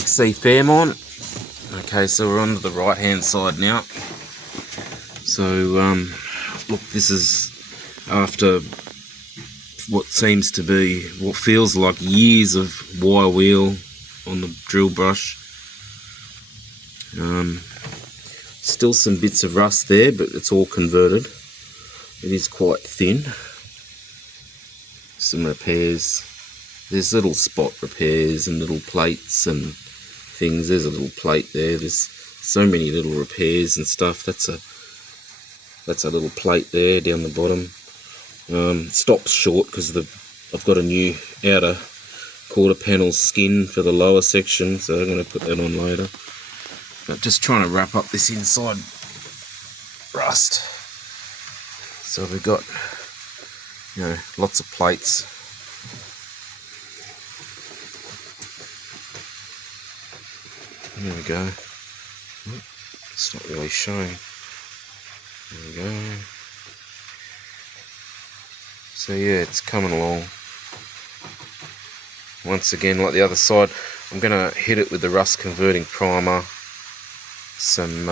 XC Fairmont. Okay, so we're on to the right hand side now. So look, this is after what seems to be, what feels like years of wire wheel on the drill brush. Still some bits of rust there, but it's all converted. It is quite thin. Some repairs. There's little spot repairs and little plates and things. There's a little plate there. There's so many little repairs and stuff. That's a little plate there down the bottom. Stops short because I've got a new outer quarter panel skin for the lower section, so I'm going to put that on later. But just trying to wrap up this inside rust. So we've got, you know, lots of plates. There we go. It's not really showing. There we go. So yeah, it's coming along. Once again, like the other side, I'm going to hit it with the rust converting primer, some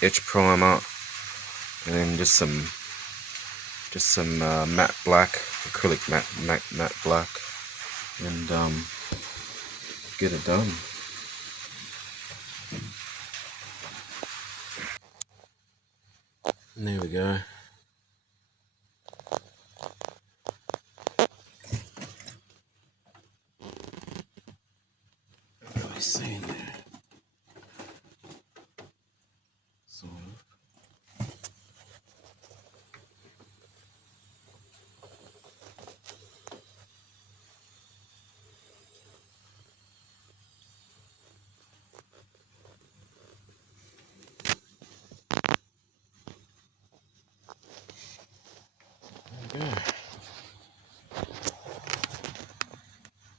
etch primer, and then just some matte black, acrylic matte black, and get it done. And there we go. What I see in there? Sort of. There we go.